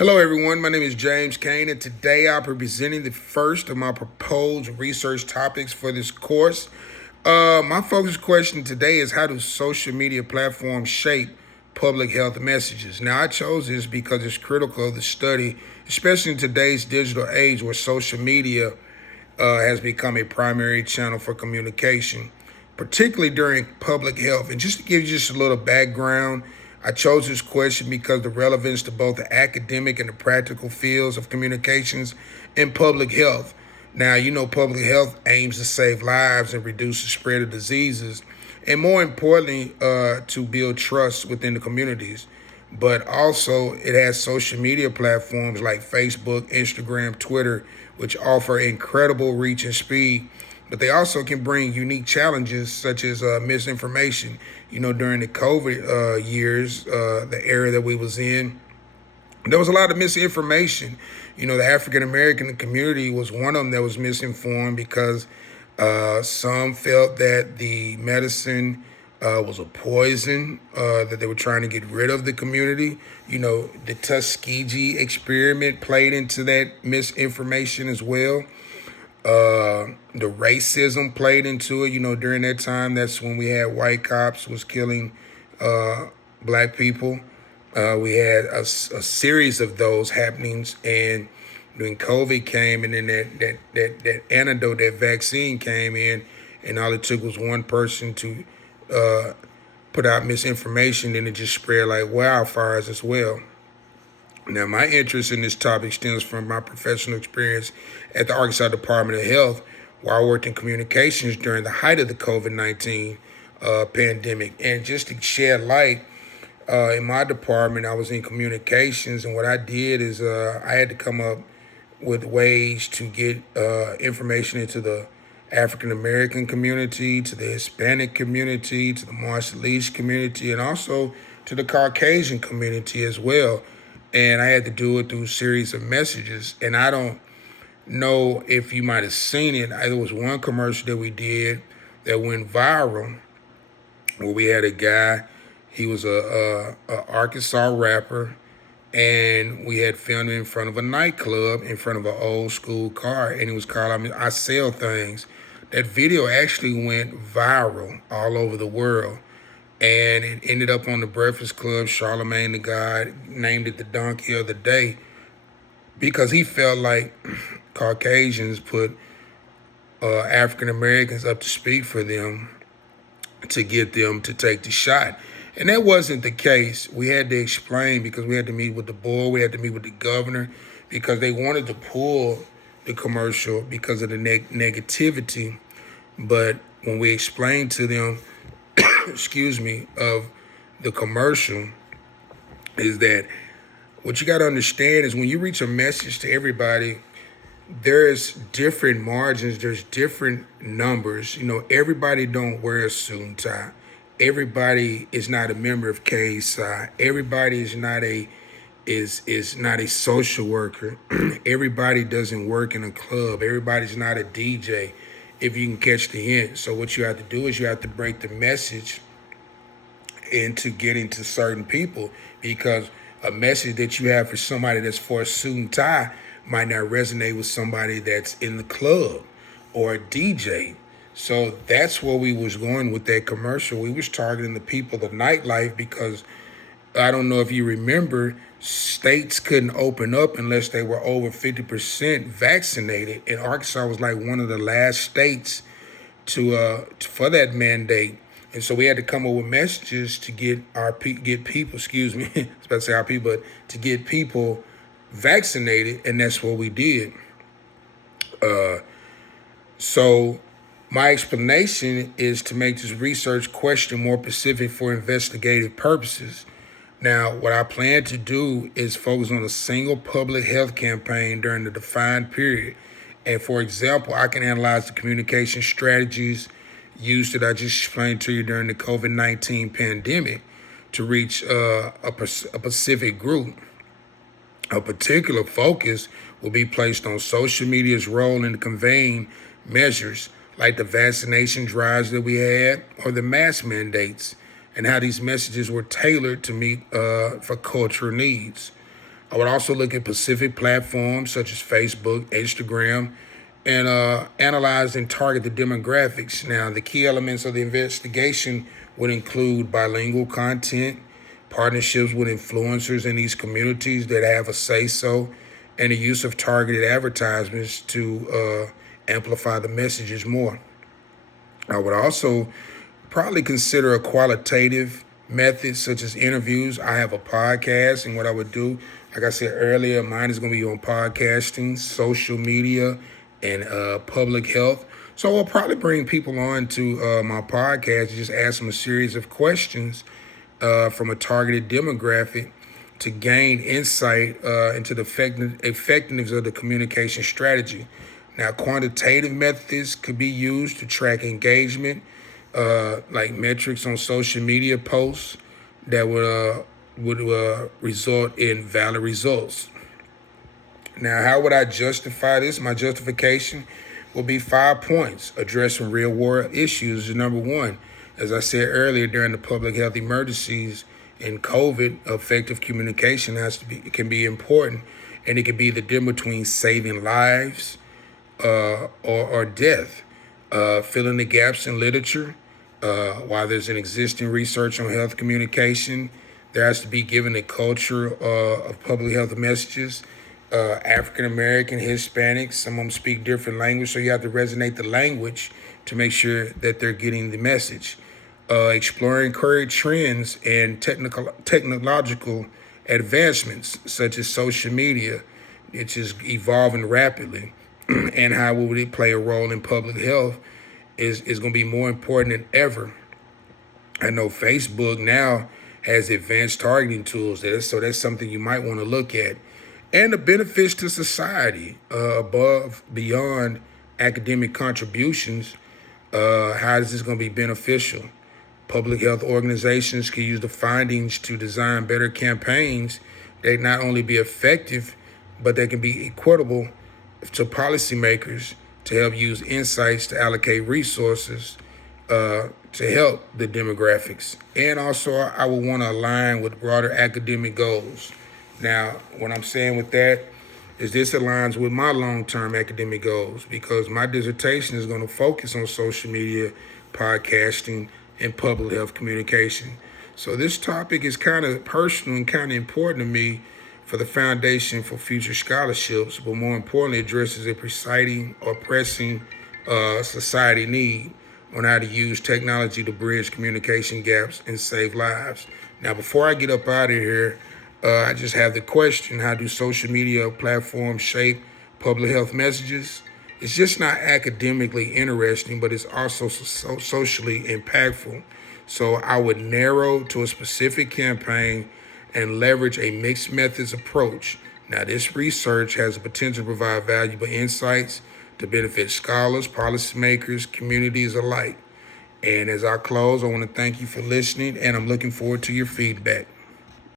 Hello, everyone. My name is James Kane, and today I'll be presenting the first of my proposed research topics for this course. My focus question today is how do social media platforms shape public health messages? Now, I chose this because it's critical of the study, especially in today's digital age where social media has become a primary channel for communication, particularly during public health. And just to give you just a little background, I chose this question because the relevance to both the academic and the practical fields of communications and public health. Now, public health aims to save lives and reduce the spread of diseases, and more importantly, to build trust within the communities. But also, it has social media platforms like Facebook, Instagram, Twitter, which offer incredible reach and speed. But they also can bring unique challenges such as misinformation. During the COVID years, the era that we was in, there was a lot of misinformation. The African American community was one of them that was misinformed because some felt that the medicine was a poison that they were trying to get rid of the community. The Tuskegee experiment played into that misinformation as well. The racism played into it. During that time, that's when we had white cops was killing black people. We had a series of those happenings, and when COVID came, and then that antidote, that vaccine came in, and all it took was one person to put out misinformation, and it just spread like wildfires as well. Now, my interest in this topic stems from my professional experience at the Arkansas Department of Health, where I worked in communications during the height of the COVID-19 pandemic. And just to shed light, in my department, I was in communications, and what I did is I had to come up with ways to get information into the African American community, to the Hispanic community, to the Marshallese community, and also to the Caucasian community as well. And I had to do it through a series of messages. And I don't know if you might have seen it. There was one commercial that we did that went viral where we had a guy. He was a Arkansas rapper, and we had filmed in front of a nightclub, in front of an old school car, and it was called I Sell Things. That video actually went viral all over the world, and it ended up on the Breakfast Club. Charlemagne the God named it the Donkey of the Day because he felt like Caucasians put African Americans up to speak for them to get them to take the shot. And that wasn't the case. We had to explain because we had to meet with the board, we had to meet with the governor because they wanted to pull the commercial because of the negativity. But when we explained to them, of the commercial, is that what you got to understand is when you reach a message to everybody, there's different margins, there's different numbers. Everybody don't wear a suit and tie. Everybody is not a member of KSI. Everybody is not a social worker. Everybody doesn't work in a club. Everybody's not a DJ, if you can catch the hint. So what you have to do is you have to break the message into getting to certain people, because a message that you have for somebody that's for a suit and tie might not resonate with somebody that's in the club or a DJ. So that's where we was going with that commercial. We was targeting the people, the nightlife, because I don't know if you remember, states couldn't open up unless they were over 50% vaccinated, and Arkansas was like one of the last states to for that mandate. And so we had to come up with messages to get people, excuse me, I was about to say our people, but to get people vaccinated, and that's what we did. So my explanation is to make this research question more specific for investigative purposes. Now, what I plan to do is focus on a single public health campaign during the defined period. And for example, I can analyze the communication strategies used that I just explained to you during the COVID-19 pandemic to reach a specific group. A particular focus will be placed on social media's role in conveying measures like the vaccination drives that we had or the mask mandates, and how these messages were tailored to meet for cultural needs. I would also look at specific platforms such as Facebook, Instagram, and analyze and target the demographics. Now, the key elements of the investigation would include bilingual content, partnerships with influencers in these communities that have a say-so, and the use of targeted advertisements to amplify the messages more. I would also probably consider a qualitative method such as interviews. I have a podcast, and what I would do, like I said earlier, mine is going to be on podcasting, social media, and public health. So I'll probably bring people on to my podcast and just ask them a series of questions from a targeted demographic to gain insight into the effectiveness of the communication strategy. Now, quantitative methods could be used to track engagement, like metrics on social media posts that would result in valid results. Now, how would I justify this? My justification will be 5 points. Addressing real world issues is number one. As I said earlier, during the public health emergencies and COVID, effective communication can be important, and it can be the difference between saving lives or death. Filling the gaps in literature. While there's an existing research on health communication, there has to be given a culture of public health messages. African American, Hispanics, some of them speak different language, so you have to resonate the language to make sure that they're getting the message. Exploring current trends and technological advancements such as social media, which is evolving rapidly, and how will it play a role in public health is going to be more important than ever. I know Facebook now has advanced targeting tools there, so that's something you might want to look at. And the benefits to society beyond academic contributions, how is this going to be beneficial? Public health organizations can use the findings to design better campaigns that not only be effective, but they can be equitable to policymakers to help use insights to allocate resources to help the demographics. And also, I would want to align with broader academic goals. Now, what I'm saying with that is this aligns with my long-term academic goals because my dissertation is going to focus on social media, podcasting, and public health communication. So this topic is kind of personal and kind of important to me for the foundation for future scholarships, but more importantly, addresses a pressing society need on how to use technology to bridge communication gaps and save lives. Now, before I get up out of here, I just have the question, how do social media platforms shape public health messages? It's just not academically interesting, but it's also socially impactful. So I would narrow to a specific campaign and leverage a mixed methods approach. Now, this research has the potential to provide valuable insights to benefit scholars, policymakers, communities alike. And as I close, I want to thank you for listening, and I'm looking forward to your feedback.